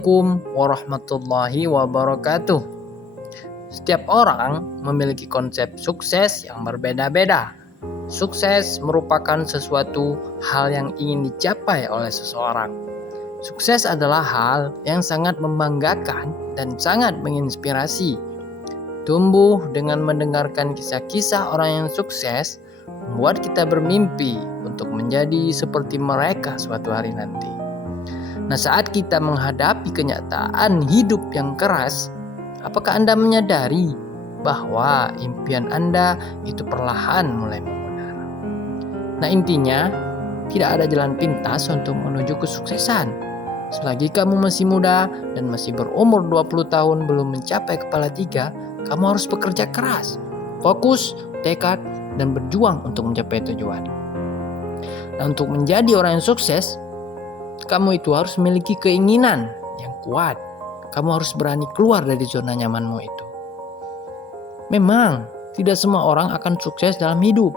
Assalamualaikum warahmatullahi wabarakatuh. Setiap orang memiliki konsep sukses yang berbeda-beda. Sukses merupakan sesuatu hal yang ingin dicapai oleh seseorang. Sukses adalah hal yang sangat membanggakan dan sangat menginspirasi. Tumbuh dengan mendengarkan kisah-kisah orang yang sukses membuat kita bermimpi untuk menjadi seperti mereka suatu hari nanti. Nah, saat kita menghadapi kenyataan hidup yang keras, apakah Anda menyadari bahwa impian Anda itu perlahan mulai memudar? Nah, intinya tidak ada jalan pintas untuk menuju kesuksesan. Selagi kamu masih muda dan masih berumur 20 tahun belum mencapai kepala tiga, kamu harus bekerja keras, fokus, tekad, dan berjuang untuk mencapai tujuan. Nah, untuk menjadi orang yang sukses, kamu itu harus memiliki keinginan yang kuat. Kamu harus berani keluar dari zona nyamanmu itu. Memang tidak semua orang akan sukses dalam hidup,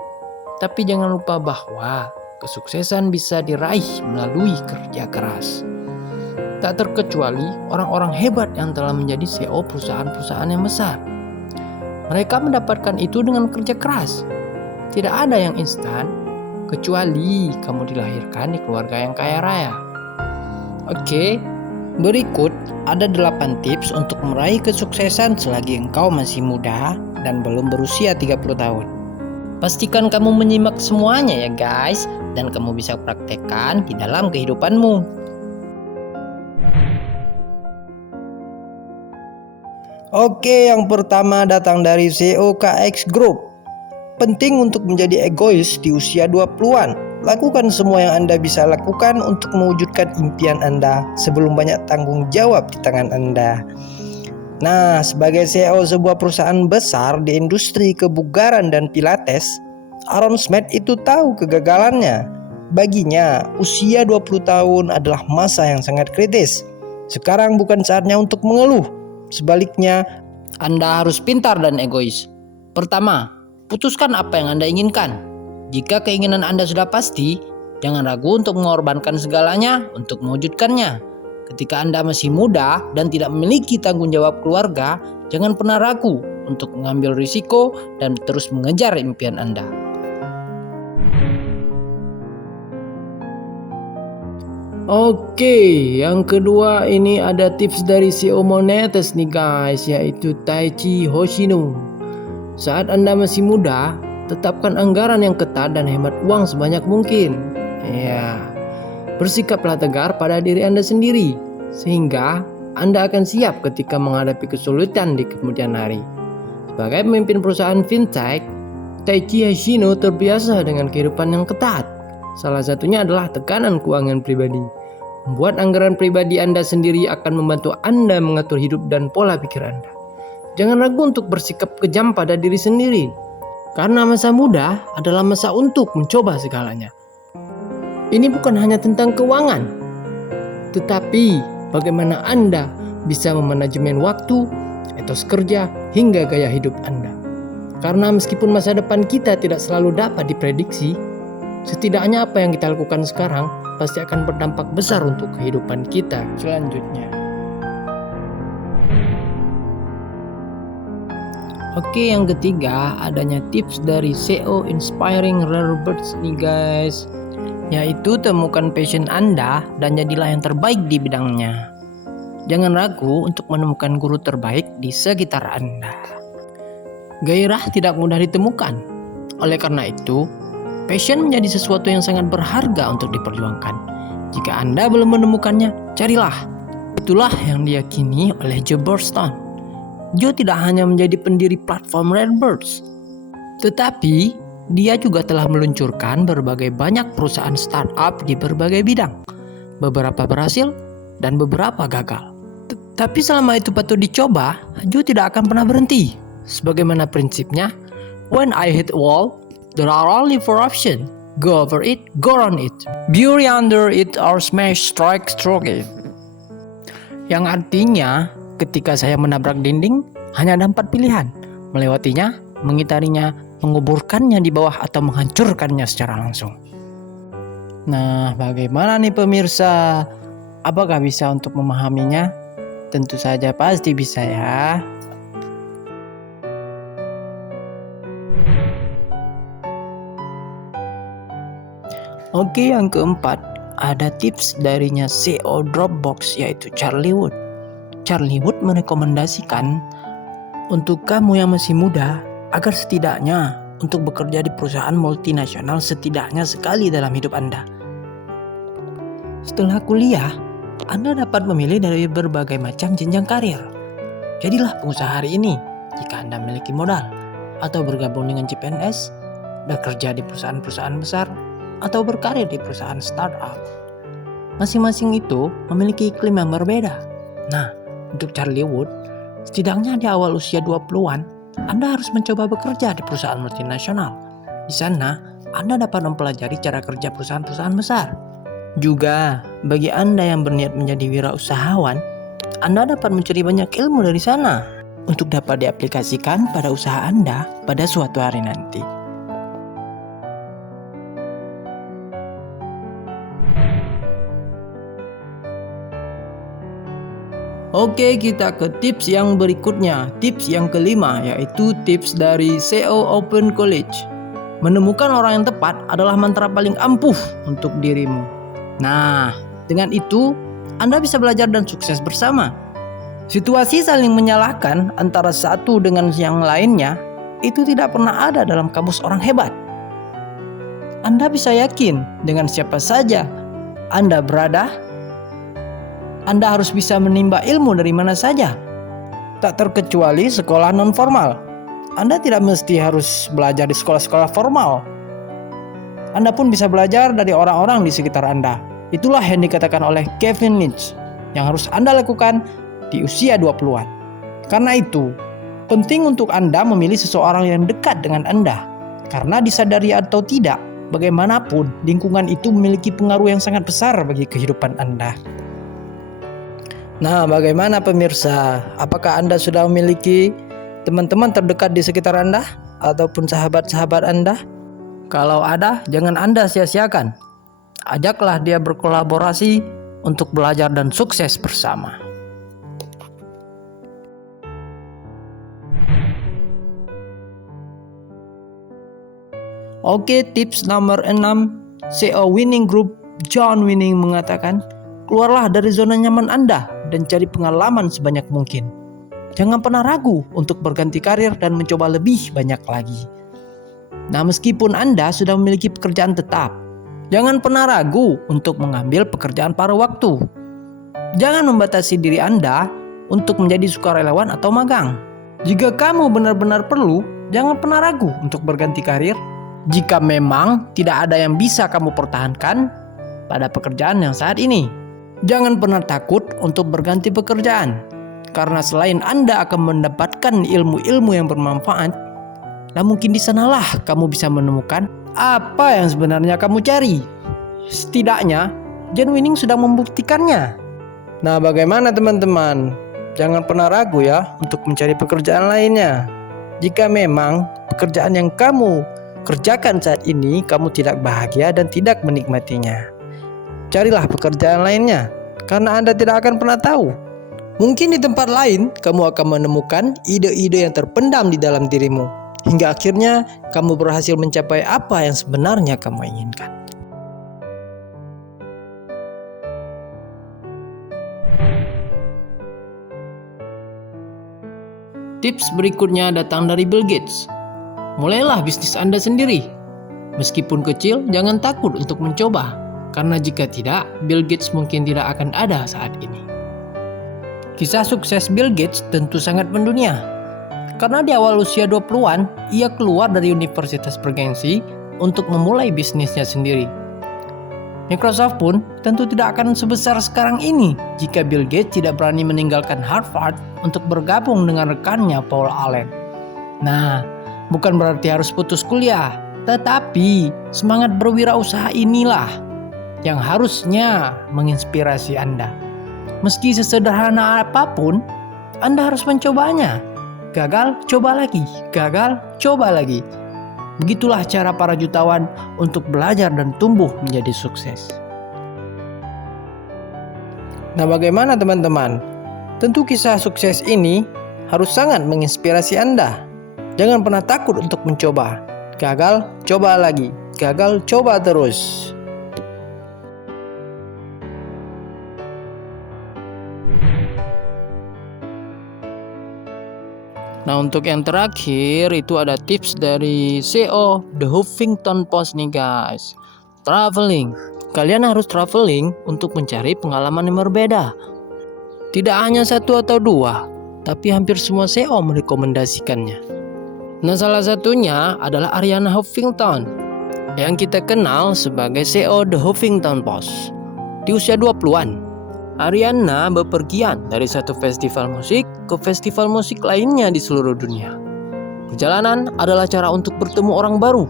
tapi jangan lupa bahwa kesuksesan bisa diraih melalui kerja keras. Tak terkecuali orang-orang hebat yang telah menjadi CEO perusahaan-perusahaan yang besar. Mereka mendapatkan itu dengan kerja keras. Tidak ada yang instan, kecuali kamu dilahirkan di keluarga yang kaya raya. Oke, berikut ada 8 tips untuk meraih kesuksesan selagi engkau masih muda dan belum berusia 30 tahun. Pastikan kamu menyimak semuanya ya guys, dan kamu bisa praktekkan di dalam kehidupanmu. Oke, yang pertama datang dari COKX Group. Penting untuk menjadi egois di usia 20-an. Lakukan semua yang Anda bisa lakukan untuk mewujudkan impian Anda sebelum banyak tanggung jawab di tangan Anda. Nah, sebagai CEO sebuah perusahaan besar di industri kebugaran dan pilates, Aaron Smith itu tahu kegagalannya. Baginya, usia 20 tahun adalah masa yang sangat kritis. Sekarang bukan saatnya untuk mengeluh. Sebaliknya, Anda harus pintar dan egois. Pertama, putuskan apa yang Anda inginkan. Jika keinginan Anda sudah pasti, jangan ragu untuk mengorbankan segalanya untuk mewujudkannya. Ketika Anda masih muda dan tidak memiliki tanggung jawab keluarga, jangan pernah ragu untuk mengambil risiko dan terus mengejar impian Anda. Oke, yang kedua ini ada tips dari CEO Monetes nih guys, yaitu Taichi Hoshino. Saat Anda masih muda, tetapkan anggaran yang ketat dan hemat uang sebanyak mungkin. Ya, bersikaplah tegar pada diri Anda sendiri, sehingga Anda akan siap ketika menghadapi kesulitan di kemudian hari. Sebagai pemimpin perusahaan fintech, Taichi Hoshino terbiasa dengan kehidupan yang ketat. Salah satunya adalah tekanan keuangan pribadi. Membuat anggaran pribadi Anda sendiri akan membantu Anda mengatur hidup dan pola pikir Anda. Jangan ragu untuk bersikap kejam pada diri sendiri, karena masa muda adalah masa untuk mencoba segalanya. Ini bukan hanya tentang keuangan, tetapi bagaimana Anda bisa memanajemen waktu, etos kerja, hingga gaya hidup Anda. Karena meskipun masa depan kita tidak selalu dapat diprediksi, setidaknya apa yang kita lakukan sekarang pasti akan berdampak besar untuk kehidupan kita selanjutnya. Oke, yang ketiga adanya tips dari CEO Inspiring Rare Birds nih guys, yaitu temukan passion Anda dan jadilah yang terbaik di bidangnya. Jangan ragu untuk menemukan guru terbaik di sekitar Anda. Gairah tidak mudah ditemukan. Oleh karena itu, passion menjadi sesuatu yang sangat berharga untuk diperjuangkan. Jika Anda belum menemukannya, carilah. Itulah yang diyakini oleh Joe Burstone. Joe tidak hanya menjadi pendiri platform Rare Birds, tetapi dia juga telah meluncurkan berbagai banyak perusahaan startup di berbagai bidang. Beberapa berhasil dan beberapa gagal. Tapi selama itu patut dicoba, Joe tidak akan pernah berhenti. Sebagaimana prinsipnya, when I hit a wall, there are only 4 options. Go over it, go on it, bury under it, or smash, strike it. Yang artinya, ketika saya menabrak dinding, hanya ada 4 pilihan. Melewatinya, mengitarinya, menguburkannya di bawah, atau menghancurkannya secara langsung. Nah, bagaimana nih pemirsa? Apakah bisa untuk memahaminya? Tentu saja pasti bisa ya. Oke, yang keempat, ada tips darinya CEO Dropbox yaitu Charlie Wood. Charlie Wood merekomendasikan untuk kamu yang masih muda agar setidaknya untuk bekerja di perusahaan multinasional setidaknya sekali dalam hidup Anda. Setelah kuliah, Anda dapat memilih dari berbagai macam jenjang karir. Jadilah pengusaha hari ini jika Anda memiliki modal, atau bergabung dengan CPNS, bekerja di perusahaan-perusahaan besar, atau berkarir di perusahaan startup. Masing-masing itu memiliki iklim yang berbeda. Nah, untuk Charlie Wood, setidaknya di awal usia 20-an, Anda harus mencoba bekerja di perusahaan multinasional. Di sana, Anda dapat mempelajari cara kerja perusahaan-perusahaan besar. Juga, bagi Anda yang berniat menjadi wirausahawan, Anda dapat mencuri banyak ilmu dari sana untuk dapat diaplikasikan pada usaha Anda pada suatu hari nanti. Oke, kita ke tips yang berikutnya. Tips yang kelima yaitu tips dari CEO Open College. Menemukan orang yang tepat adalah mantra paling ampuh untuk dirimu. Nah, dengan itu Anda bisa belajar dan sukses bersama. Situasi saling menyalahkan antara satu dengan yang lainnya itu tidak pernah ada dalam kamus orang hebat. Anda bisa yakin dengan siapa saja Anda berada. Anda harus bisa menimba ilmu dari mana saja, tak terkecuali sekolah non-formal. Anda tidak mesti harus belajar di sekolah-sekolah formal. Anda pun bisa belajar dari orang-orang di sekitar Anda. Itulah yang dikatakan oleh Kevin Lynch yang harus Anda lakukan di usia 20-an. Karena itu, penting untuk Anda memilih seseorang yang dekat dengan Anda. Karena disadari atau tidak, bagaimanapun lingkungan itu memiliki pengaruh yang sangat besar bagi kehidupan Anda. Nah, bagaimana pemirsa? Apakah Anda sudah memiliki teman-teman terdekat di sekitar Anda ataupun sahabat-sahabat Anda? Kalau ada, jangan Anda sia-siakan. Ajaklah dia berkolaborasi untuk belajar dan sukses bersama. Oke, tips nomor 6, CEO Winning Group John Winning mengatakan, keluarlah dari zona nyaman Anda dan cari pengalaman sebanyak mungkin. Jangan pernah ragu untuk berganti karir dan mencoba lebih banyak lagi. Nah, meskipun Anda sudah memiliki pekerjaan tetap, jangan pernah ragu untuk mengambil pekerjaan paruh waktu. Jangan membatasi diri Anda untuk menjadi sukarelawan atau magang. Jika kamu benar-benar perlu, jangan pernah ragu untuk berganti karir. Jika memang tidak ada yang bisa kamu pertahankan pada pekerjaan yang saat ini, jangan pernah takut untuk berganti pekerjaan, karena selain Anda akan mendapatkan ilmu-ilmu yang bermanfaat, nah mungkin di sanalah kamu bisa menemukan apa yang sebenarnya kamu cari. Setidaknya, John Winning sudah membuktikannya. Nah, bagaimana teman-teman? Jangan pernah ragu ya untuk mencari pekerjaan lainnya. Jika memang pekerjaan yang kamu kerjakan saat ini kamu tidak bahagia dan tidak menikmatinya, carilah pekerjaan lainnya, karena Anda tidak akan pernah tahu. Mungkin di tempat lain kamu akan menemukan ide-ide yang terpendam di dalam dirimu, hingga akhirnya kamu berhasil mencapai apa yang sebenarnya kamu inginkan. Tips berikutnya datang dari Bill Gates. Mulailah bisnis Anda sendiri. Meskipun kecil, jangan takut untuk mencoba. Karena jika tidak, Bill Gates mungkin tidak akan ada saat ini. Kisah sukses Bill Gates tentu sangat mendunia. Karena di awal usia 20-an, ia keluar dari universitas bergengsi untuk memulai bisnisnya sendiri. Microsoft pun tentu tidak akan sebesar sekarang ini jika Bill Gates tidak berani meninggalkan Harvard untuk bergabung dengan rekannya Paul Allen. Nah, bukan berarti harus putus kuliah, tetapi semangat berwirausaha inilah yang harusnya menginspirasi Anda. Meski sesederhana apapun, Anda harus mencobanya. Gagal, coba lagi. Gagal, coba lagi. Begitulah cara para jutawan untuk belajar dan tumbuh menjadi sukses. Nah, bagaimana teman-teman? Tentu kisah sukses ini harus sangat menginspirasi Anda. Jangan pernah takut untuk mencoba. Gagal, coba lagi. Gagal, coba terus. Nah, untuk yang terakhir itu ada tips dari CEO The Huffington Post nih guys. Traveling. Kalian harus traveling untuk mencari pengalaman yang berbeda. Tidak hanya satu atau dua, tapi hampir semua CEO merekomendasikannya. Nah, salah satunya adalah Arianna Huffington yang kita kenal sebagai CEO The Huffington Post. Di usia 20-an, Arianna bepergian dari satu festival musik ke festival musik lainnya di seluruh dunia. Perjalanan adalah cara untuk bertemu orang baru,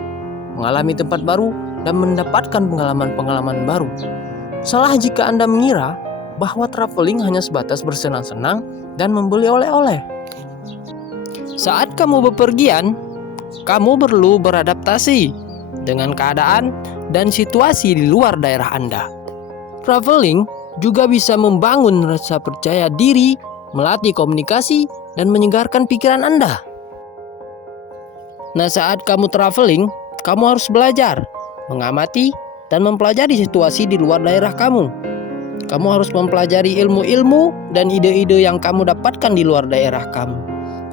mengalami tempat baru, dan mendapatkan pengalaman-pengalaman baru. Salah jika Anda mengira bahwa traveling hanya sebatas bersenang-senang dan membeli oleh-oleh. Saat kamu bepergian, kamu perlu beradaptasi dengan keadaan dan situasi di luar daerah Anda. Traveling juga bisa membangun rasa percaya diri, melatih komunikasi, dan menyegarkan pikiran Anda. Nah, saat kamu traveling, kamu harus belajar, mengamati, dan mempelajari situasi di luar daerah kamu. Kamu harus mempelajari ilmu-ilmu dan ide-ide yang kamu dapatkan di luar daerah kamu.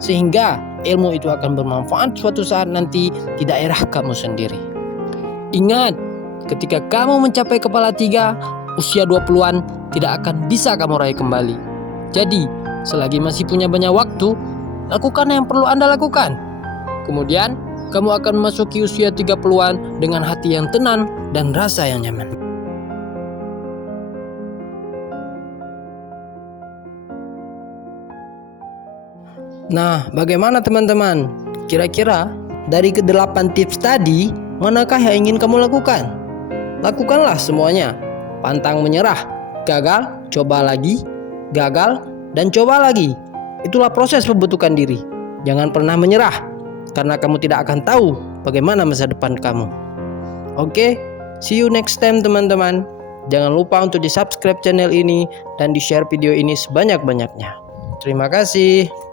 Sehingga ilmu itu akan bermanfaat suatu saat nanti di daerah kamu sendiri. Ingat, ketika kamu mencapai kepala 3, usia 20-an tidak akan bisa kamu raih kembali. Jadi, selagi masih punya banyak waktu, lakukan yang perlu Anda lakukan. Kemudian, kamu akan memasuki usia 30-an dengan hati yang tenang dan rasa yang nyaman. Nah, bagaimana teman-teman? Kira-kira dari ke-8 tips tadi, manakah yang ingin kamu lakukan? Lakukanlah semuanya. Pantang menyerah. Gagal, coba lagi. Gagal, dan coba lagi. Itulah proses pembentukan diri. Jangan pernah menyerah, karena kamu tidak akan tahu bagaimana masa depan kamu. Oke, see you next time teman-teman. Jangan lupa untuk di-subscribe channel ini dan di-share video ini sebanyak-banyaknya. Terima kasih.